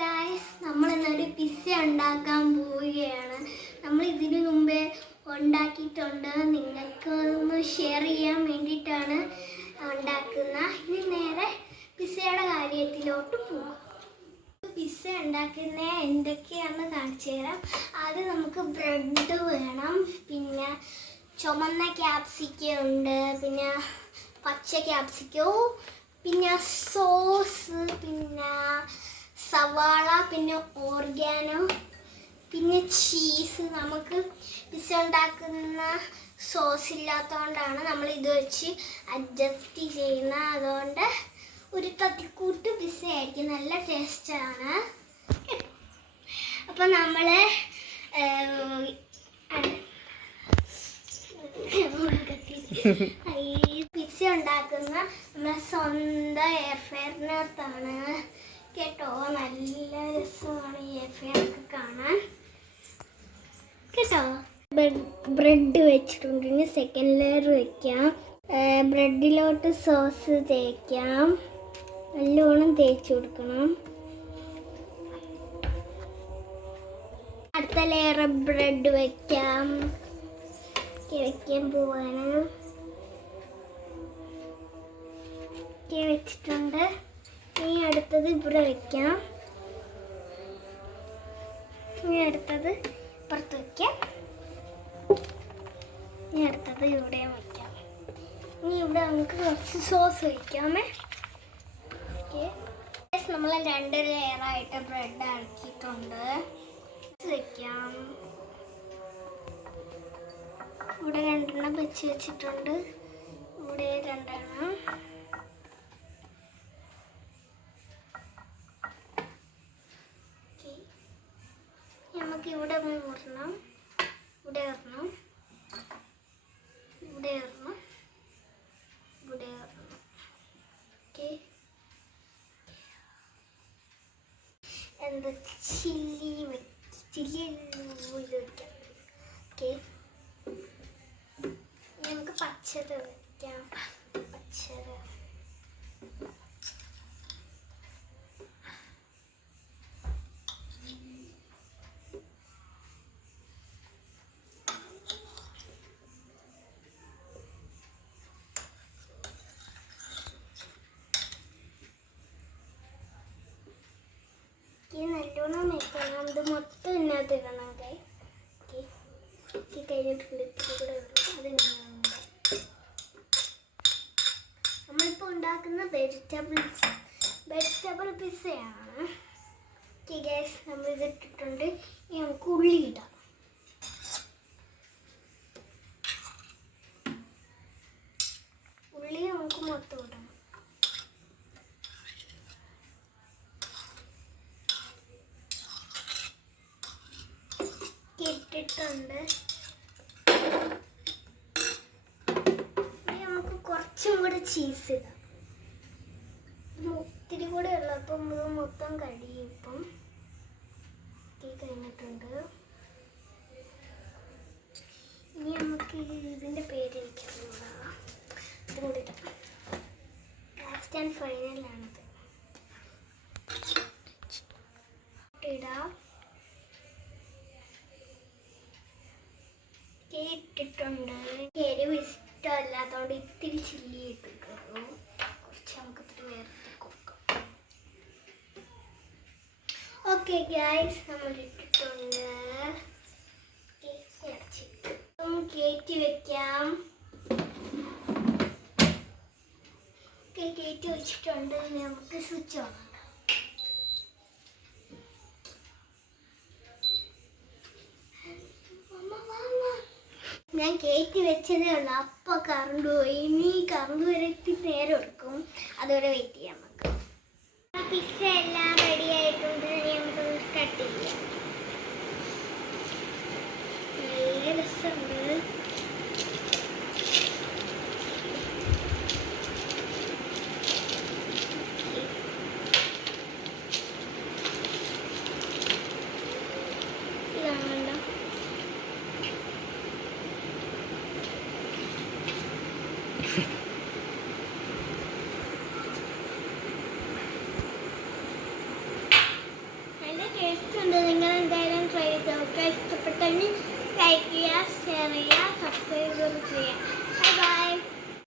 Guys നമ്മൾ ഇന്നൊരു pizza ഉണ്ടാക്കാൻ പോവുകയാണ്. നമ്മൾ ഇതിനു മുമ്പേ ഉണ്ടാക്കിയിട്ടുണ്ട്. നിങ്ങൾക്ക് ഒന്ന് ഷെയർ ചെയ്യാൻ വേണ്ടിയിട്ടാണ് ഉണ്ടാക്കുന്ന. ഇനി നേരെ പിസ്സയുടെ കാര്യത്തിലോട്ട് പോകും പിസ്സ ഉണ്ടാക്കുന്ന എന്തൊക്കെയാണെന്ന് കാണിച്ചു തരാം. ആദ്യം നമുക്ക് ബ്രെഡ് വേണം. പിന്നെ ചുമന്ന ക്യാപ്സിക്കം ഉണ്ട്. പിന്നെ പച്ച ക്യാപ്സിക്കോ പിന്നെ സോസ് പിന്നെ സവാള പിന്നെ ഓർഗാനോ പിന്നെ ചീസ്. നമുക്ക് പിസ ഉണ്ടാക്കുന്ന സോസ് ഇല്ലാത്തതുകൊണ്ടാണ് നമ്മൾ ഇത് വെച്ച് അഡ്ജസ്റ്റ് ചെയ്യുന്നത് അതുകൊണ്ട് ഒരു തത്തിക്കൂട്ട് പിസ ആയിരിക്കും. നല്ല ടേസ്റ്റാണ് അപ്പം നമ്മൾ ഈ പിസ ഉണ്ടാക്കുന്ന നമ്മുടെ സ്വന്തം എയർ ഫെയറിനകത്താണ് കേട്ടോ നല്ല രസമാണ് ഫെയറൊക്കെ കാണാൻ. കേട്ടോ? ബ്രെഡ് വെച്ചിട്ടുണ്ട്. ഇനി സെക്കൻഡ് ലെയർ വെക്കാം. ബ്രെഡിലോട്ട് സോസ് തേക്കാം. നല്ലോണം തേച്ച് കൊടുക്കണം. അടുത്ത ലെയർ ബ്രെഡ് വെക്കാം. വെക്കാൻ പോവാണ്. വെച്ചിട്ടുണ്ട്. അടുത്തത് ഇവിടെ വെക്കാം. ഇനി അടുത്തത് ഇപ്പുറത്ത് വെക്കാം. ഇനി അടുത്തത് ഇവിടെ വെക്കാം. ഇനി ഇവിടെ നമുക്ക് കുറച്ച് സോസ് വയ്ക്കാമേ ഓക്കെ നമ്മൾ രണ്ട് ലെയറായിട്ട് ബ്രെഡ് ആക്കിയിട്ടുണ്ട് വെക്കാം. ഇവിടെ രണ്ടെണ്ണം വെച്ച് വെച്ചിട്ടുണ്ട്. ഇവിടെ രണ്ടെണ്ണം Okay. നമുക്ക് ഇവിടെ മൂന്നെണ്ണം ഇവിടെ ഒരെണ്ണം ഇവിടെ ഒരെണ്ണം ഇവിടെ ഒരെണ്ണം ഓക്കെ എന്താ ചില്ലി ചില്ലി വയ്ക്കാം ഓക്കെ. നമുക്ക് പച്ചത് വയ്ക്കാം പച്ചത് നല്ലോണം വെക്കണം നമ്മളിപ്പോൾ ഉണ്ടാക്കുന്ന വെജിറ്റബിൾസ് വെജിറ്റബിൾ പിസ്സയാണ് ഗ്യാസ് നമ്മൾ ഇട്ടിട്ടുണ്ട്. ഇനി നമുക്ക് ഉള്ളി ഇടാം ഉള്ളി നമുക്ക് മൊത്തം ഇടണം ഇട്ടിട്ടുണ്ട് നമുക്ക് കുറച്ചും കൂടെ ചീസ് ഇടാം. ഒത്തിരി കൂടെ ഉള്ളപ്പം ഇത് മൊത്തം കഴിയും ഇപ്പം കഴിഞ്ഞിട്ടുണ്ട്. ഇനി നമുക്ക് ഇതിന്റെ പേര് എനിക്ക് ഇതും കൂടി ലാസ്റ്റ് ആൻഡ് ഫൈനലാണിത് ഇത്തിരി ചില്ലി ഇട്ടിട്ടുള്ളൂ കുറച്ച് നമുക്ക് ഇത്തിരി നമ്മൾ ഇട്ടിട്ടുണ്ട് കയറ്റി വെക്കാം കയറ്റി വെച്ചിട്ടുണ്ട് നമുക്ക് സ്വിച്ച് ഓൺ ഞാൻ കയറ്റി വെച്ചതേ ഉള്ളൂ. അപ്പോൾ കറണ്ട് പോയി. ഇനി കറണ്ട് വരെ എത്തി നേരം എടുക്കും. അതുവരെ വെയിറ്റ് ചെയ്യാം നമുക്ക്. പിസ്സ എല്ലാം റെഡി ആയിട്ടുണ്ട്.